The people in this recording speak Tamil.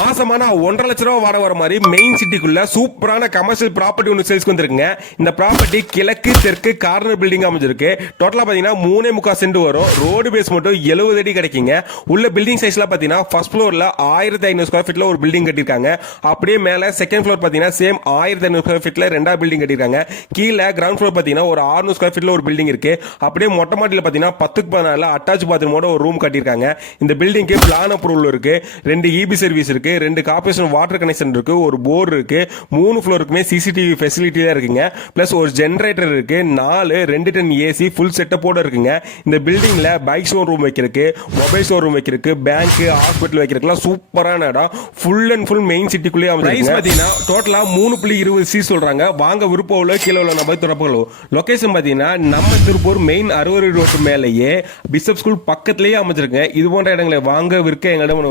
மாசமான 1.5 லட்ச ரூபா வாடகை வர மாதிரி மெயின் சிட்டிக்குள்ள சூப்பரான கமர்ஷியல் ப்ராப்பர்ட்டி ஒன்று சேல்ஸ்க்கு வந்திருக்குங்க. இந்த ப்ராப்பர்ட்டி கிழக்கு தெற்கு கார்னர் பில்டிங் அமைஞ்சிருக்கு. டோட்டலா பாத்தீங்கன்னா 3.25 சென்ட் வரும். ரோடு பேஸ் மட்டும் 70 அடி கிடைக்குங்க. உள்ள பில்டிங் சைஸ்ல பாத்தீங்கன்னா ஃபர்ஸ்ட் ஃப்ளோர்ல 1500 ஸ்கொயர் ஃபீட்ல ஒரு பில்டிங் கட்டிருக்காங்க. அப்படியே மேல செகண்ட் ஃப்ளோர் பாத்தீங்கன்னா சேம் 1500 ஸ்கொயர் ஃபீட்ல ரெண்டாவது பில்டிங் கட்டிருக்காங்க. கீழே கிரவுண்ட் ஃப்ளோர் பாத்தீங்கன்னா ஒரு 600 ஸ்கொயர் ஃபீட்ல ஒரு பில்டிங் இருக்கு. அப்படியே மொட்டை மாடியில பாத்தீங்கன்னா 10க்கு 14 அட்டாச் பாத்ரூமோட ஒரு ரூம் கட்டிருக்காங்க. இந்த பில்டிங்க்கு பிளான் அப்ரூவல் இருக்கு. 2 EB சர்வீஸ் இருக்கு, 2 கார்பரேஷன் வாட்டர் கனெக்ஷன் இருக்கு, ஒரு போர் இருக்கு, 3 ஃப்ளோருக்குமே CCTV ஃபெசிலிட்டி இருக்குங்க. பிளஸ் ஒரு ஜெனரேட்டர் இருக்கு, 2 டன் AC ஃபுல் செட்டப்போட இருக்குங்க. இந்த பில்டிங்ல பைக் ஷோரூம் வைக்கிறதுக்கு, மொபைல் ஷோரூம் வைக்கிறதுக்கு, பேங்க், ஹாஸ்பிட்டல் வைக்கிறதுக்குலாம் சூப்பரான இடம். ஃபுல் அண்ட் ஃபுல் மெயின் சிட்டிக்குள்ளேயே பிரைஸ் பாத்தீங்கன்னா டோட்டலா 3.20 சொல்றாங்க. வாங்க விருப்பம் உள்ள கீழே உள்ள நம்பர் தொடர்புகளும். லொகேஷன் பாத்தீங்கன்னா நம்ம திருப்பூர் மெயின் 60 ரோட்டு மேலேயே பிஷப் ஸ்கூல் பக்கத்திலேயே அமைச்சிருக்கேன். இது போன்ற இடங்களை வாங்க விற்க எங்களிடம்